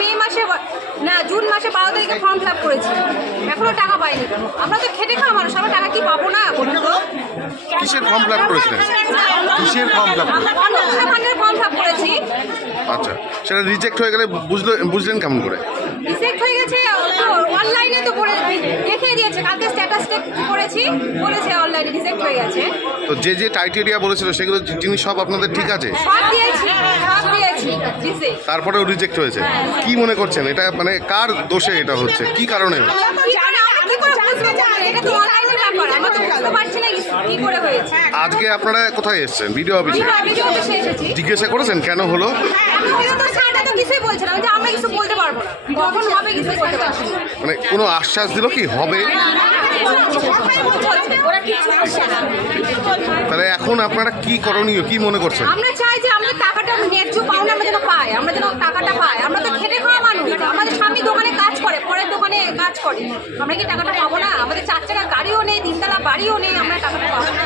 মে মাসে না জুন মাসে 12 তারিখে ফর্ম ফিল আপ করেছি, এখনো টাকা পাইনি। আমরা তো খেটে খাওয়া মানুষ, আমরা টাকা কি পাবো না? কিসের ফর্ম ফিল আপ করেছিলেন? কিসের ফর্ম ফিল আপ? অন্নপূর্ণা ফান্ডের ফর্ম ফিল আপ করেছি। আচ্ছা, সেটা রিজেক্ট হয়ে গেলে বুঝলেন কেমন করে? রিজেক্ট হয়ে গেছে অনলাইনে তো করে দেখিয়ে দিয়েছে, কালকে স্ট্যাটাস চেক করেছি, বলেছে অনলাইনে রিজেক্ট হয়ে গেছে। তো যে ক্রাইটেরিয়া বলেছিল সেগুলো জিনিস সব আপনাদের ঠিক আছে? সব দিয়েছি রিজেক্ট। তারপরেও রিজেক্ট হয়েছে। কি মনে করছেন এটা মানে কার দোষে এটা হচ্ছে, কি কারণে? আজকে আপনারা কোথায় এসেছেন? ভিডিও অফিসে জিজ্ঞাসা করেছেন কেন হলো? মানে কোনো আশ্বাস দিল কি হবে? তাহলে এখন আপনারা কি করণীয়, কি মনে করছেন? আমরা চাই যে আমাদের টাকাটা ন্যায্য পাওনা আমরা যেন পাই, আমরা যেন টাকাটা পাই। আমরা তো খেটে খাওয়া মানুষ, আমাদের স্বামী দোকানে কাজ করে, পরের দোকানে কাজ করে, আমরা কি টাকাটা পাবো না? আমাদের 4 চাকা গাড়িও নেই, 3 তলা বাড়িও নেই, আমরা টাকাটা পাবো না।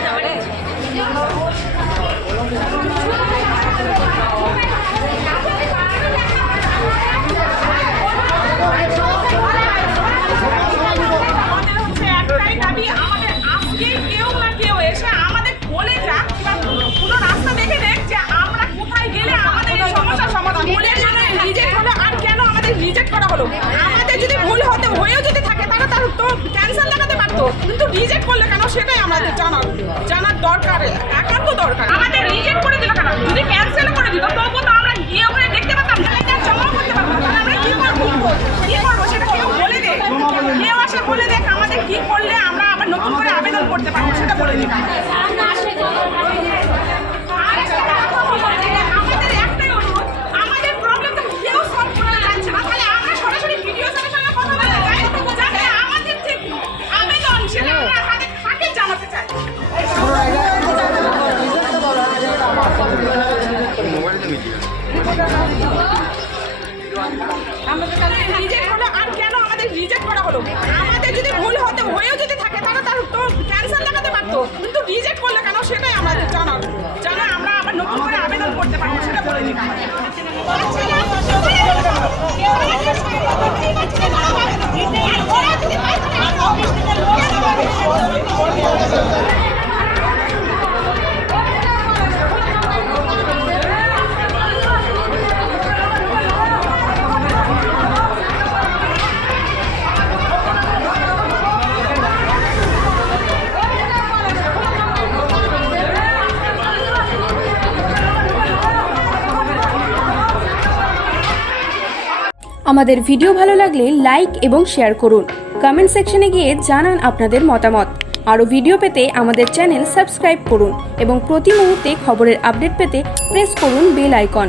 আমাদের যদি ভুল হয়েও যদি থাকে তারা তার তো ক্যান্সেল দেখাতে পারতো, কিন্তু রিজেক্ট করলে কেন সেটাই আমাদের জানার দরকার, একান্ত দরকার। আমাদের রিজেক্ট করে দিল কেন? যদি ক্যান্সেল করে দিল তবু তো আমরা গিয়ে ওখানে দেখতে পারতাম, জমা করতে পারতাম। আমরা কি করবো সেটা কেউ বলে দেখ, কেউ আসে বলে দেখ আমাদের কি করলে আমরা আবার নতুন করে আবেদন করতে পারবো, সেটা বলে দিন। আমাদের যদি ভুল হয়েও যদি থাকে তারা তার তো ক্যান্সেল দেখাতে পারতো, কিন্তু রিজেক্ট করলে কেন সেটাই আমাদের জানা আমরা আবার নতুন করে আবেদন করতে পারবো, সেটা বলে দিন। আমাদের ভিডিও ভালো লাগলে লাইক এবং শেয়ার করুন। কমেন্ট সেকশনে গিয়ে জানান আপনাদের মতামত। আরও ভিডিও পেতে আমাদের চ্যানেল সাবস্ক্রাইব করুন এবং প্রতি মুহূর্তে খবরের আপডেট পেতে প্রেস করুন বেল আইকন।